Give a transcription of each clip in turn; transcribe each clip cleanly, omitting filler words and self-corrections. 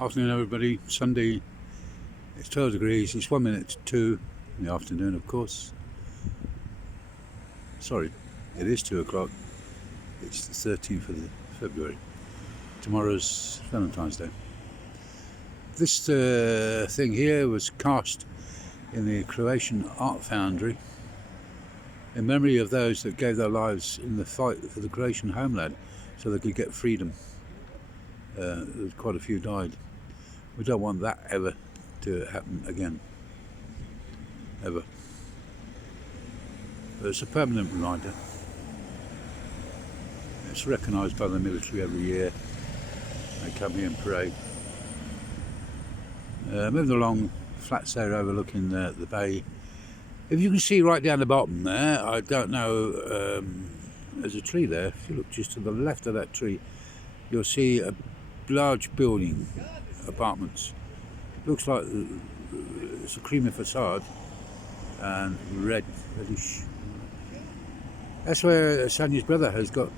Afternoon, everybody. Sunday, it's 12 degrees. It's 1 minute to 2 in the afternoon, of course. Sorry, it is 2 o'clock. It's the 13th of February. Tomorrow's Valentine's Day. This thing here was cast in the Croatian Art Foundry in memory of those that gave their lives in the fight for the Croatian homeland so they could get freedom. Quite a few died. We don't want that ever to happen again. Ever. But it's a permanent reminder. It's recognised by the military every year. They come here and parade. Moving along, flats there overlooking the bay. If you can see right down the bottom there, I don't know, there's a tree there. If you look just to the left of that tree, you'll see a large building, apartments. Looks like it's a creamy facade and reddish. That's where Sonia's brother has got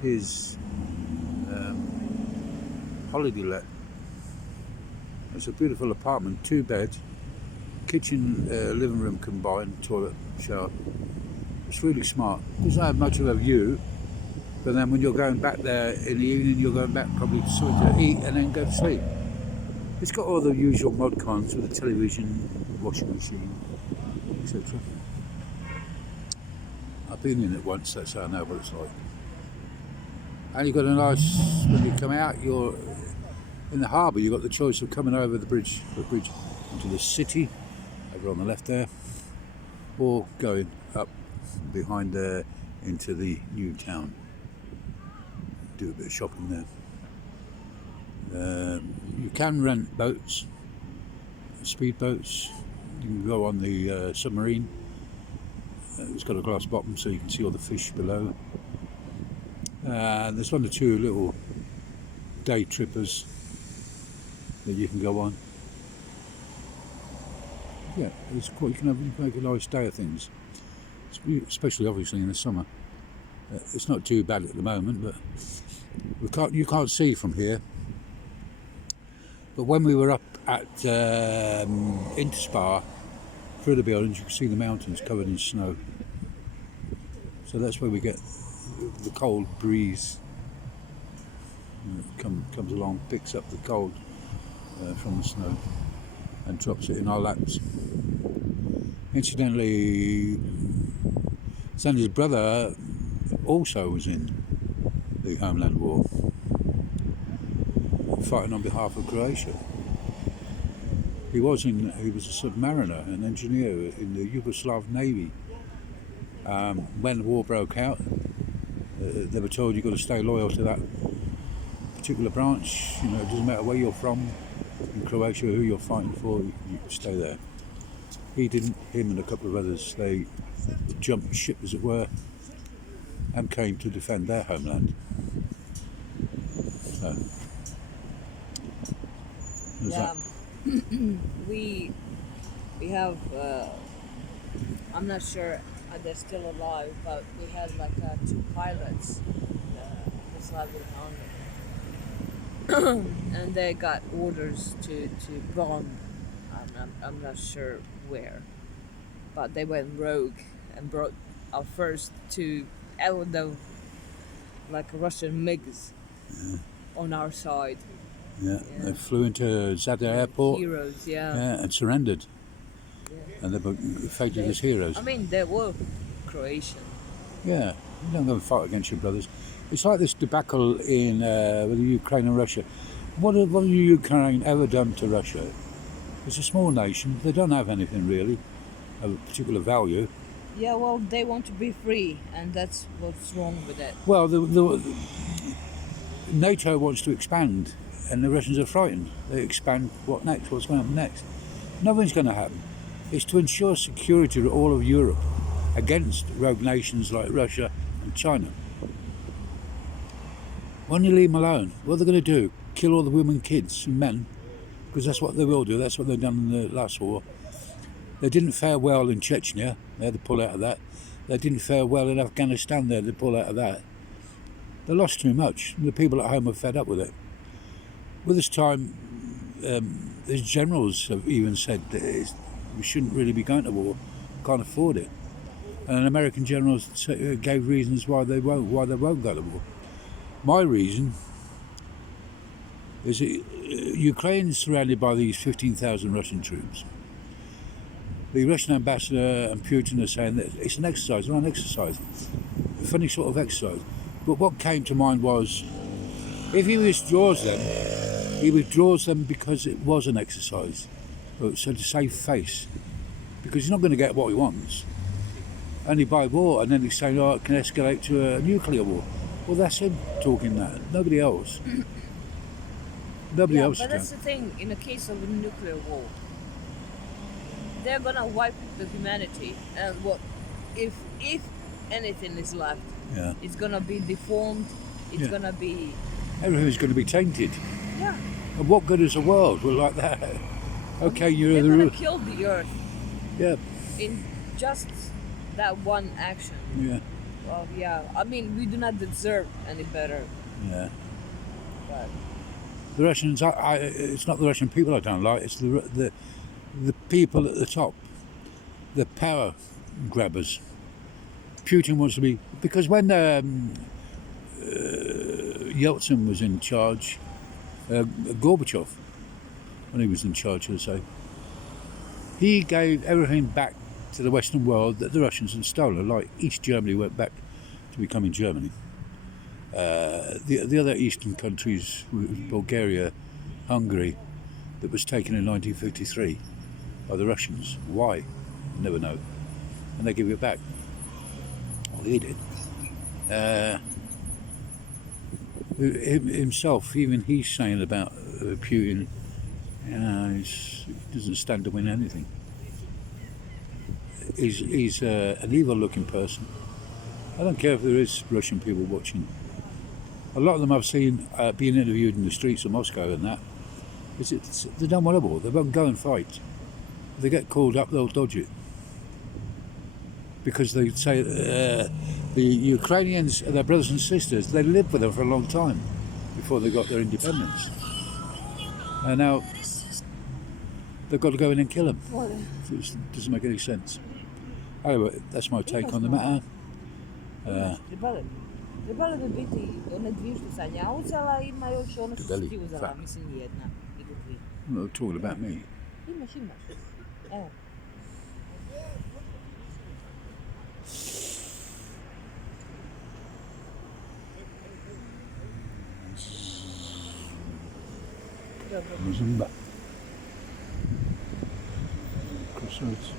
his holiday let. It's a beautiful apartment, 2 beds, kitchen, living room combined, toilet, shower. It's really smart. Doesn't have much of a view, but then when you're going back there in the evening, you're going back probably to something to eat and then go to sleep. It's got all the usual mod cons with the television, washing machine, etc. I've been in it once, that's how I know what it's like. And you've got a nice, when you come out, you're in the harbour, you've got the choice of coming over the bridge into the city, over on the left there, or going up behind there into the new town. Do a bit of shopping there. You can rent boats, speed boats. You can go on the submarine. It's got a glass bottom so you can see all the fish below. There's 1 or 2 little day trippers that you can go on. Yeah, it's quite, you can make a nice day of things, especially obviously in the summer. It's not too bad at the moment, but you can't see from here. But when we were up at Interspa, through the buildings, you can see the mountains covered in snow. So that's where we get the cold breeze. It comes along, picks up the cold from the snow and drops it in our laps. Incidentally, Sandy's brother also was in the Homeland War, fighting on behalf of Croatia. He was a submariner, an engineer in the Yugoslav Navy. When the war broke out, they were told you've got to stay loyal to that particular branch. You know, it doesn't matter where you're from in Croatia, who you're fighting for, you can stay there. He didn't. Him and a couple of others, they jumped ship, as it were, and came to defend their homeland. So, yeah. we have I'm not sure they're still alive, but we had like 2 pilots in the Slavic army and they got orders to bomb. I'm not sure where, but they went rogue and brought our first 2 like Russian MiGs on our side. Yeah, they flew into Zadar airport. Heroes, and surrendered. Yeah. And they were fated as heroes. I mean, they were Croatian. Yeah, you don't go and fight against your brothers. It's like this debacle in with Ukraine and Russia. What have Ukraine ever done to Russia? It's a small nation. They don't have anything really of a particular value. Yeah, well, they want to be free, and that's what's wrong with it. Well, NATO wants to expand, and the Russians are frightened. They expand. What next? What's going to happen next? Nothing's going to happen. It's to ensure security to all of Europe against rogue nations like Russia and China. When you leave them alone, what are they going to do? Kill all the women, kids and men? Because that's what they will do. That's what they've done in the last war. They didn't fare well in Chechnya. They had to pull out of that. They didn't fare well in Afghanistan. They had to pull out of that. They lost too much. The people at home are fed up with it. With this time, the generals have even said that we shouldn't really be going to war, can't afford it. And American generals gave reasons why they won't go to war. My reason is that Ukraine is surrounded by these 15,000 Russian troops. The Russian ambassador and Putin are saying that it's an exercise, not an exercise. A funny sort of exercise. But what came to mind was, if he withdraws them because it was an exercise. So to save face. Because he's not going to get what he wants. Only by war, and then he's saying, oh, it can escalate to a nuclear war. Well, that's him talking that. Nobody else. Nobody else. But that's the thing. In the case of a nuclear war, they're gonna wipe the humanity, and what if anything is left? Yeah. It's gonna be deformed. It's gonna be. Everything's going to be tainted. Yeah. And what good is a world like that? Okay, They're gonna kill the earth. Yeah. In just that one action. Yeah. Well, yeah. I mean, we do not deserve any better. Yeah. But The Russians, it's not the Russian people I don't like, it's the people at the top, the power grabbers. Putin wants to be, because when Yeltsin was in charge, Gorbachev, when he was in charge, should I say, he gave everything back to the Western world that the Russians had stolen, like East Germany went back to becoming Germany. The other eastern countries, Bulgaria, Hungary, that was taken in 1953 by the Russians. Why? Never know. And they give it back. Well, he did. Himself, even he's saying about Putin, he doesn't stand to win anything. He's an evil-looking person. I don't care if there is Russian people watching. A lot of them I've seen being interviewed in the streets of Moscow and that. They don't want a war. They won't go and fight. If they get called up, they'll dodge it. Because they say the Ukrainians are their brothers and sisters. They lived with them for a long time before they got their independence. And now they've got to go in and kill them. It doesn't make any sense. Anyway, that's my take on the matter. Trebalo bi biti one dvije što sam ja uzela, ima još ono što si ti uzela, mislim jedna ili dvije. No, talking about me. Imaš. Evo. Mazumba. Crossroads.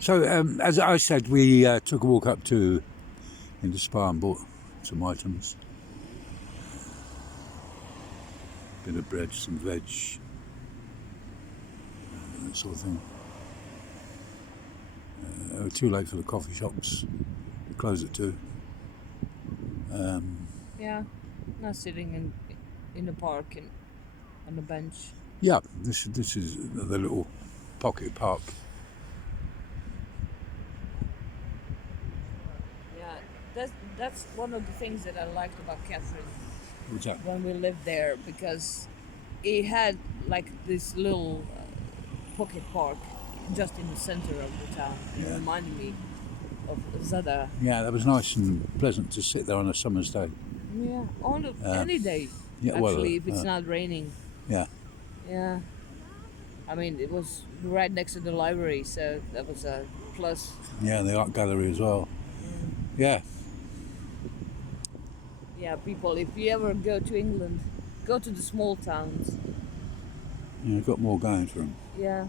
So, as I said, we took a walk up into Spa and bought some items. Bit of bread, some veg, that sort of thing. We're too late for the coffee shops. We close at 2. Yeah, not sitting in the park and on the bench. Yeah, this is the little pocket park. That's one of the things that I liked about Catherine. What's that? When we lived there, because it had like this little pocket park just in the center of the town. It reminded me of Zadar. Yeah, that was nice and pleasant to sit there on a summer's day. Yeah, any day. Yeah, actually, if it's not raining. Yeah. Yeah. I mean, it was right next to the library, so that was a plus. Yeah, the art gallery as well. Yeah. Yeah, people, if you ever go to England, go to the small towns. Yeah, got more going for them. Yeah.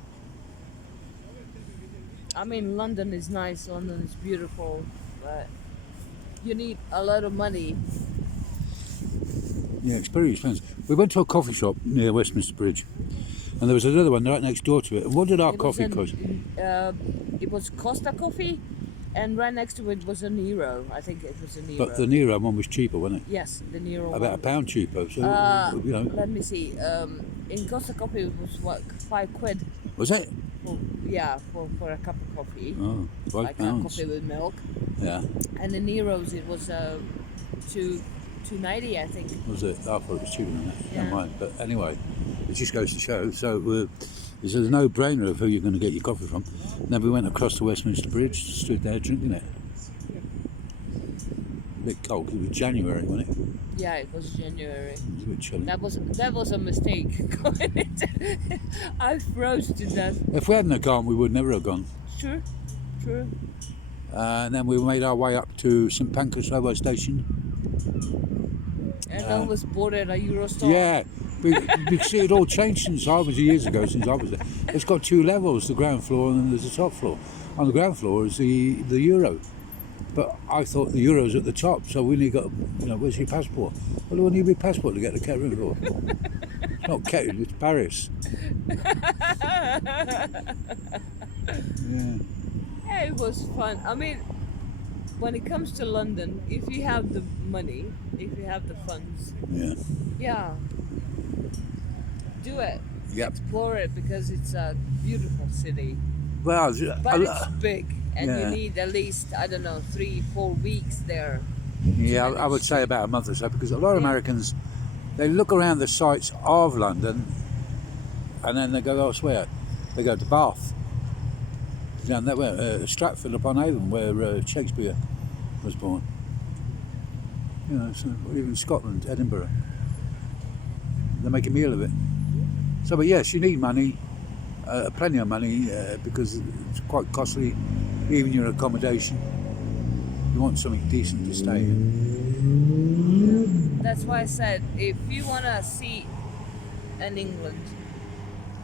I mean, London is nice, London is beautiful, but you need a lot of money. Yeah, it's very expensive. We went to a coffee shop near Westminster Bridge, and there was another one right next door to it. And what did our coffee cost? It was Costa Coffee, and right next to it was a Nero. I think it was a Nero. But the Nero one was cheaper, wasn't it? Yes, the Nero About one. a pound cheaper. So you know, Let me see. In Costa Coffee it was what, £5? was it? For a cup of coffee. Oh, Like a £5. coffee with milk. Yeah, And the Neros it was $2.90, I think. was it? I thought it was cheaper than that. Yeah. Never mind. But anyway, it just goes to show. So it's a no-brainer of who you're going to get your coffee from. Then we went across the Westminster Bridge, stood there drinking it. A bit cold 'cause it was January, wasn't it? Yeah, it was January. It was a bit chilly. That was a mistake. Going into, I froze to death. If we hadn't have gone, we would never have gone. True. And then we made our way up to St Pancras railway station. And I was bored at a Eurostar. Yeah, you see it all changed since I was years ago. Since I was there, it's got two levels: the ground floor and then there's the top floor. On the ground floor is the Euro, but I thought the Euro's at the top. So we only got, where's your passport? Well, you need your passport to get to Kettering floor. It's not Kettering, it's Paris. Yeah. Yeah, it was fun. I mean, when it comes to London, if you have the money, if you have the funds, Yeah. do it. Yep. Explore it because it's a beautiful city. Well, But it's big, and Yeah. you need at least, I don't know, 3-4 weeks there. yeah, I would say about a month or so, because a lot of Yeah. Americans, they look around the sites of London, and then they go elsewhere. They go to Bath, down that way, Stratford upon Avon, where Shakespeare was born. So even Scotland, Edinburgh, they make a meal of it. So, but yes, you need money, plenty of money, because it's quite costly, even your accommodation. You want something decent to stay in. That's why I said, if you want to see in England,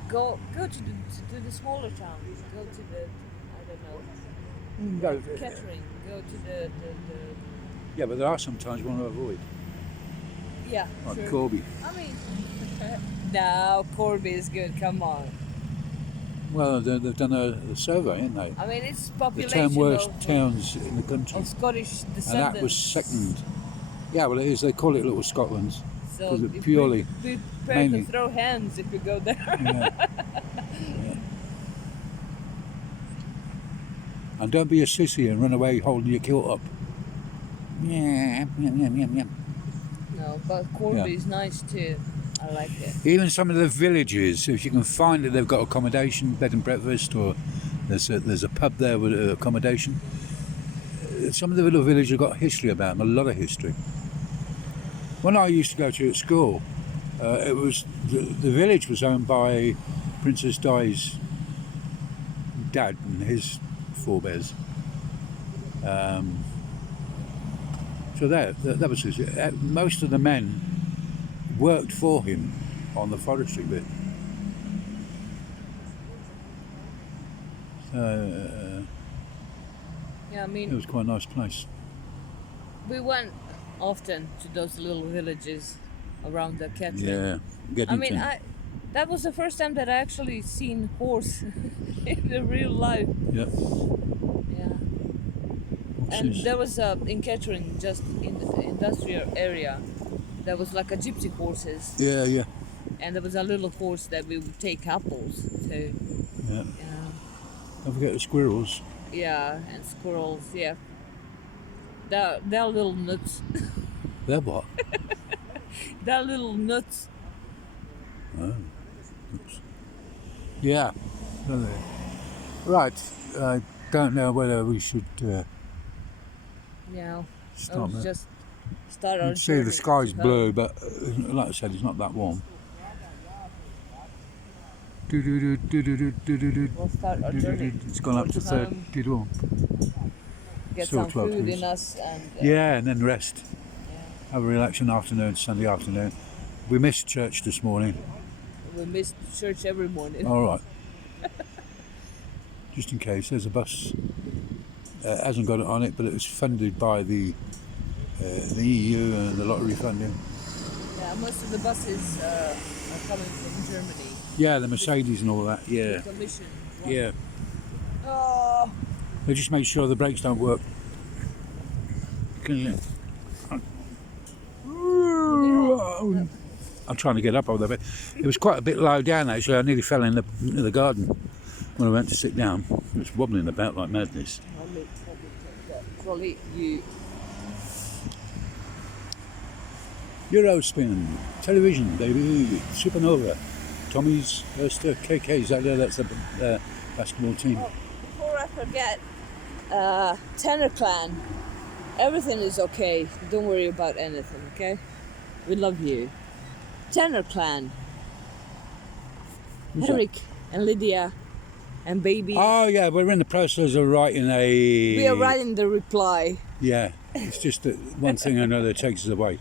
go to the smaller towns. Go to the, I don't know, Kettering. Go to the Yeah, but there are some times you want to avoid, yeah, like sure. Corby. I mean, no, Corby is good. Come on. Well, they've done a survey, haven't they? I mean, it's The population 10 worst of towns in the country. Scottish descendants. And that was second. Yeah, well, it is. They call it Little Scotland. So because it if purely- be prepared mainly- to throw hands if you go there. Yeah. And don't be a sissy and run away holding your kilt up. Yeah. No, but Corby Yeah. is nice too. I like it. Even some of the villages, if you can find it, they've got accommodation, bed and breakfast, or there's a pub there with accommodation. Some of the little villages have got history about them, a lot of history. When I used to go to at school, it was the village was owned by Princess Di's dad and his forebears. So that was his. Most of the men worked for him on the forestry bit. Yeah, I It mean, was quite a nice place. we went often to those little villages around the Kettering. Yeah, I Geddington. mean, that was the first time that I actually seen horse in the real life. Yeah. Yeah. And there was in Kettering, just in the industrial area, there was like a gypsy horses, Yeah. and there was a little horse that we would take apples to. Yeah. Yeah, Don't forget the squirrels. yeah, and squirrels. Yeah, they're little nuts. They're what? They're little nuts. Oh. Oops. Yeah. So there. Right. I don't know whether we should Yeah, stop let's there. just start You our can see the journey sky's to the- blue, but like I said, it's not that warm. We'll start our journey. It's gone up to towards home, 31. Get Still some 12 food degrees. in us, and Yeah, and then rest. yeah. Have a relaxing afternoon, Sunday afternoon. We missed church this morning. We missed church every morning. All right. Just in case, there's a bus. Hasn't got it on it, but it was funded by the EU and the lottery funding. Yeah, most of the buses are coming from Germany. Yeah, the Mercedes and all that. Yeah, Commission. yeah. Oh, They just make sure the brakes don't work. I'm trying to get up over there, but it was quite a bit low down actually. I nearly fell in the garden when I went to sit down. It was wobbling about like madness. Let me take that trolley. You. Eurospin, television, baby, Supernova, Tommy's Erster, KK, that's the basketball team. Oh, before I forget, Tanner Clan, everything is okay. Don't worry about anything, okay? We love you. Tanner Clan, Who's Eric and Lydia and baby. Oh yeah, we're in the process of writing a... We are writing the reply. Yeah, it's just that one thing or another takes us away.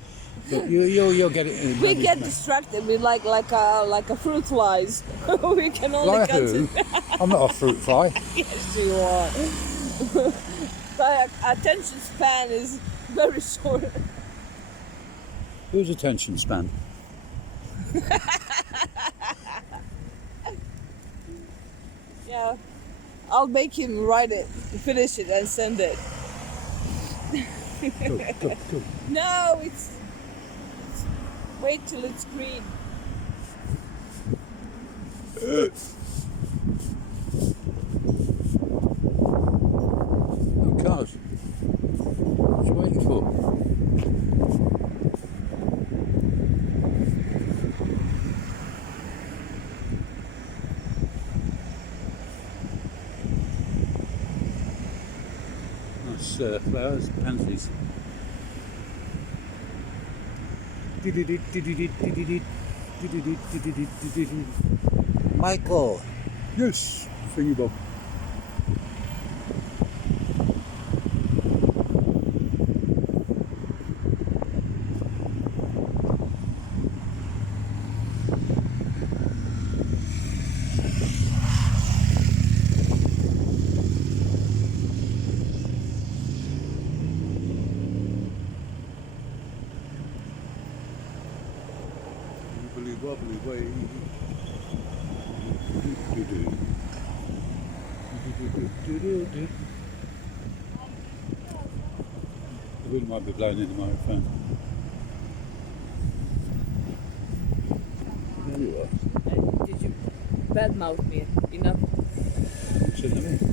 But you'll get it. We get distracted. We like a fruit flies. We can only Like who? I'm not a fruit fly. Yes, you are. My attention span is very short. Whose attention span? Yeah, I'll make him write it, finish it, and send it. Go. No, it's wait till it's green. Oh, cars. What you waiting for? Nice flowers, pansies. Michael, Yes, thingy bob. Wibbly wobbly way. The wind might be blowing in the microphone. There you are. Did you badmouth me enough? What's in the middle?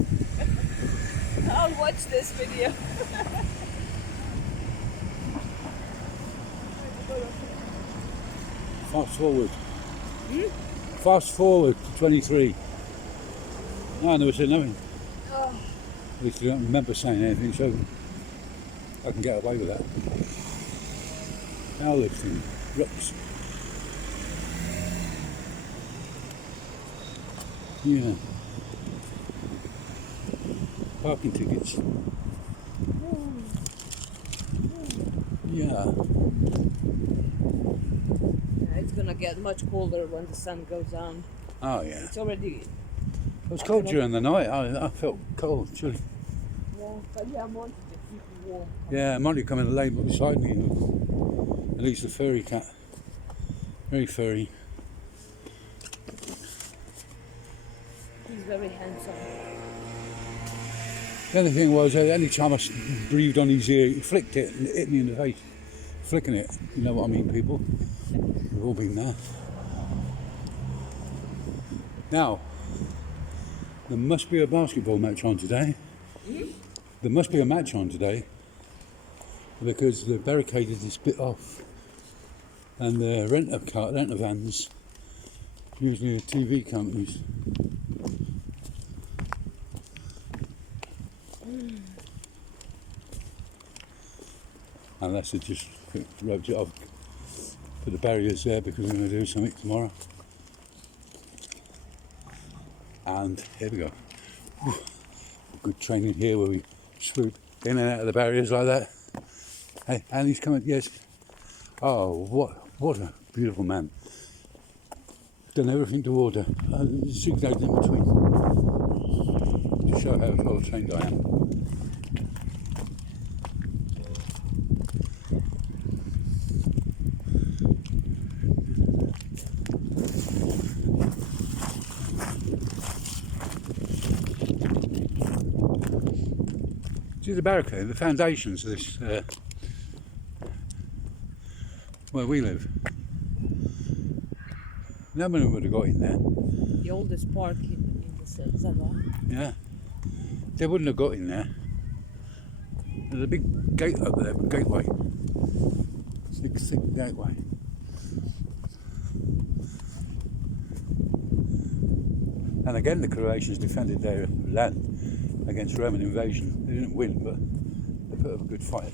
I'll watch this video. Fast forward. Fast forward to 23. No, I never said nothing. Oh, At least I don't remember saying anything, so I can get away with that. Powerlifting, rocks. Yeah. Parking tickets. Yeah. it's gonna get much colder when the sun goes down. Oh yeah. It's already. It was cold during the night. I felt cold, chilly. Yeah, but yeah, I wanted to keep it warm. Yeah, Monty come and lay beside me. At least the furry cat. Very furry. He's very handsome. The other thing was, any time I breathed on his ear, he flicked it and it hit me in the face. Flicking it, you know what I mean, people? We've all been there. Now, there must be a basketball match on today. There must be a match on today because they barricaded this bit off, and the rental vans, usually the TV companies. Unless they just roped it off, put the barriers there because we're going to do something tomorrow. And here we go. Good training here where we swoop in and out of the barriers like that. Hey, and he's coming, yes. Oh, what a beautiful man. Done everything to order. Zigzagged in between. To show how well trained I am. See the barricade, the foundations of this, where we live. Nobody would have got in there. The oldest park in the Zadar. Yeah. They wouldn't have got in there. There's a big gate up there, gateway. Big thick gateway. And again the Croatians defended their land against Roman invasion. They didn't win, but they put up a good fight.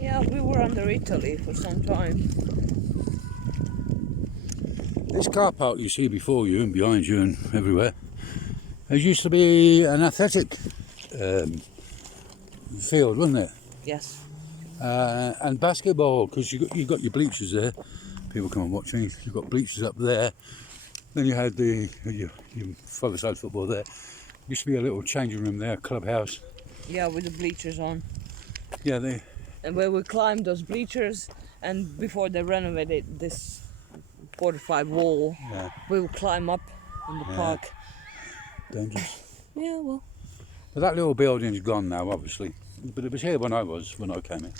Yeah, we were under Italy for some time. This car park you see before you and behind you and everywhere, there used to be an athletic field, wasn't it? Yes. And basketball, because you got your bleachers there. People come and watch me. You've got bleachers up there. Then you had your five-a-side football there. Used to be a little changing room there, clubhouse. Yeah, with the bleachers on. Yeah, And where we climbed those bleachers, and before they renovated this fortified wall, yeah, we would climb up in the park. dangerous. Yeah, well. But that little building's gone now, obviously. But it was here when I came in.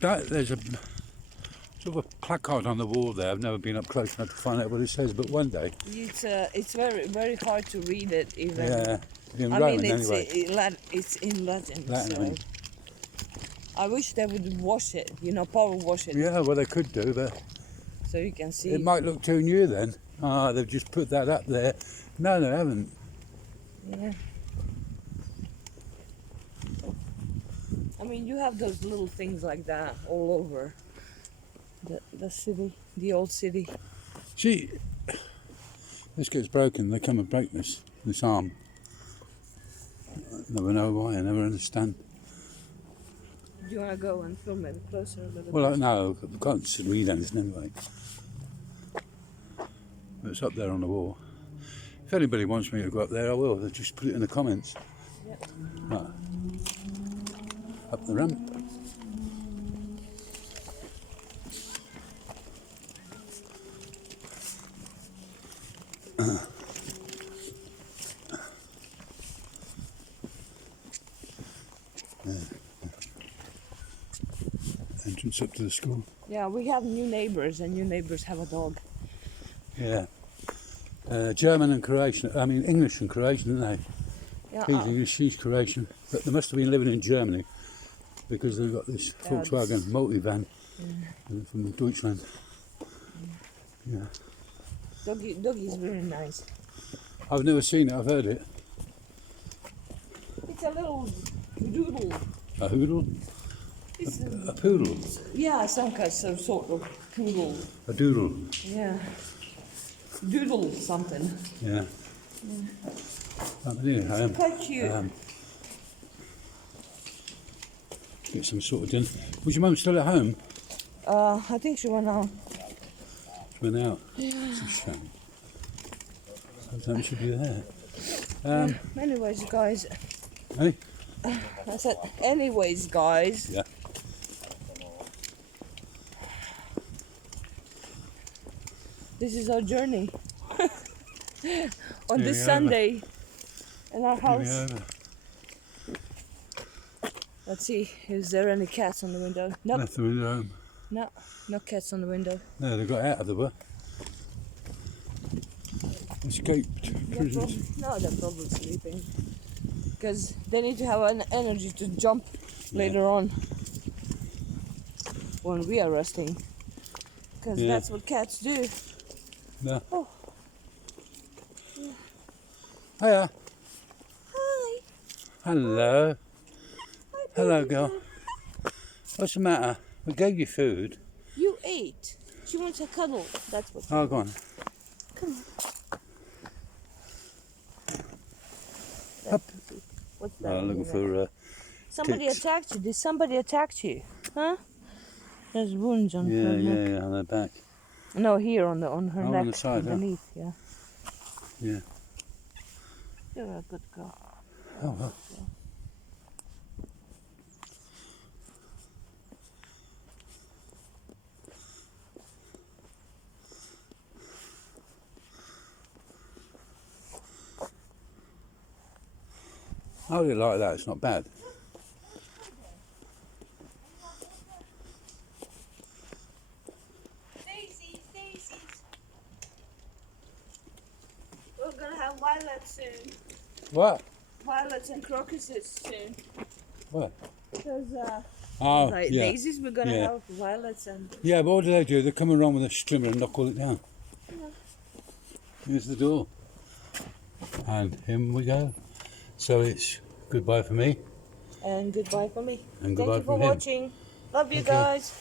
There's a sort of a placard on the wall there. I've never been up close enough to find out what it says, but one day. It's very, very hard to read it even. Yeah, in I Roman mean, it's anyway. it's in Latin. Latin, I So mean. I wish they would wash it, power wash it, Yeah, well they could do, but so you can see. it might look too new then. Ah, they've just put that up there. No, they haven't. Yeah. I mean, you have those little things like that all over the city, the old city. See, this gets broken, they come and break this arm. I never know why, I never understand. Do you want to go and film it closer a little Well, bit? no, I can't read anything anyway. But it's up there on the wall. If anybody wants me to go up there, I will. They'll just put it in the comments. Yep. Right. Up the ramp. Entrance up to the school. Yeah, we have new neighbors, and new neighbors have a dog. Yeah. German and Croatian, I mean English and Croatian, aren't they? Yeah. He's English, she's Croatian. But they must have been living in Germany because they've got this Volkswagen multivan from Deutschland. Yeah. Doggy's very nice. I've never seen it, I've heard it. It's a little doodle. A hoodle? It's A poodle? yeah, some sort of poodle. A doodle? Yeah. Doodle something. Yeah. Anyway, Quite cute. get some sort of dinner. Was your mum still at home? I think she went out. She went out. Yeah. It's a shame. Sometimes she'd be there. Anyways, guys. Hey? I said, anyways, guys. Yeah. This is our journey. On Here this we are. Sunday in our Here we house. are. Let's see, is there any cats on the window? Nope. Left the window home. No, no cats on the window. No, they got out of the way. Escaped prisoners. No, they're probably sleeping. Because they need to have an energy to jump later on when we are resting. Because Yeah. that's what cats do. No. Oh. Hiya. Hi. Hello. Hi, Hello, baby. girl. What's the matter? We gave you food. You ate. She wants a cuddle. That's what. Oh, go on. Come on. Up. What's that? Oh, looking for Somebody kicks. attacked you. Did somebody attack you? Huh? There's wounds on yeah, her neck. yeah, on their back. No, here on her Oh, neck. on the side, huh? underneath. Yeah. Yeah. You're a good girl. Oh, well. I really like that. It's not bad. Daisies, daisies. We're gonna have violets soon. What? Violets and crocuses soon. What? Because Oh, like yeah. daisies, we're gonna Yeah. have violets and. Yeah, but what do they do? They come around with a strimmer and knock all it down. Yeah. Here's the door. And in we go. So it's goodbye for me. And goodbye for me. And Thank goodbye you for from him. watching. Love you Okay. guys.